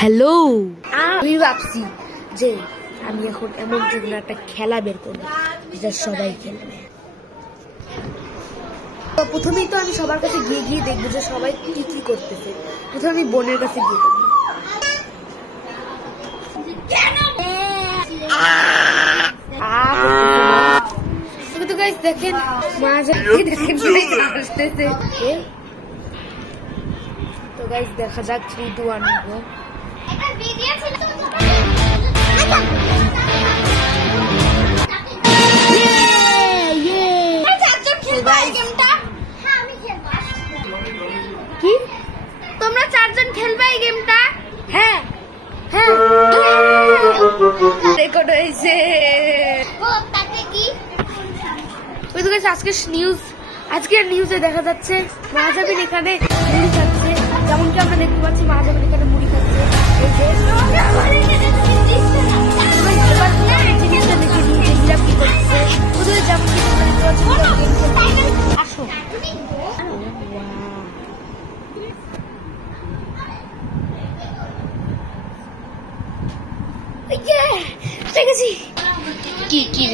Hello, আমি ভাবছি যে আমি এখন এমন কোনো একটা খেলা বের করবো যেটা সবাই খেলবে। প্রথমেই তো আমি সবার কাছে গিয়ে গিয়ে দেখবো যে সবাই কি কি করতেছে। প্রথমে আমি বোনের কাছে গিয়ে দেখবো। তো গাইস দেখেন আসতেছে। তো গাইস দেখা যাক 3, 2, 1 গো। কি তোমরা 4 জন খেলবে এই গেমটা? হ্যাঁ হ্যাঁ, রেকর্ড হয়েছে। ওই তো গাইস আজকের নিউজে দেখা যাচ্ছে মাহাজাবিন এখানে মুড়ি খাচ্ছে। যেমন কি আমরা দেখতে পাচ্ছি মাহাজাবিন এখানে মুড়ি খাচ্ছে। এই যে জিনিসটা দেখে নিয়ে যে কি করছে ওদের যেমন কি আসো। দেখেছি কি কি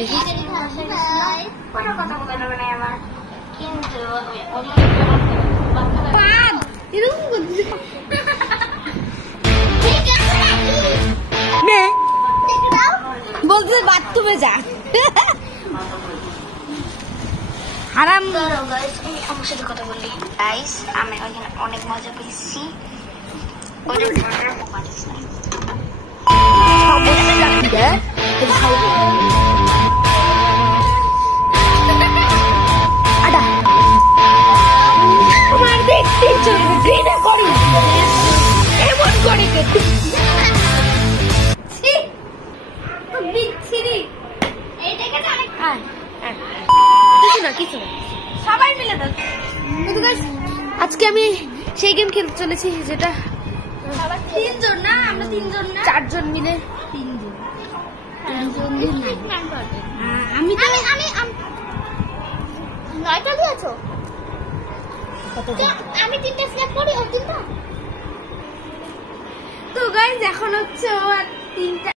বলতে বাথরুমে যা আরাম। আমার সাথে কথা বললি গাইস, আমি ওখানে অনেক মজা পেয়েছি। সবাই মিলে আজকে আমি সেই গেম খেলতে চলেছি যেটা 3 জন না, আমরা 3 জন না, 4 জন মিলে 3 জন। আমি 9টা দিয়েছো, আমি 3টা সিলেক্ট করি ও 3টা। তো গাইস এখন হচ্ছে ও আর 3টা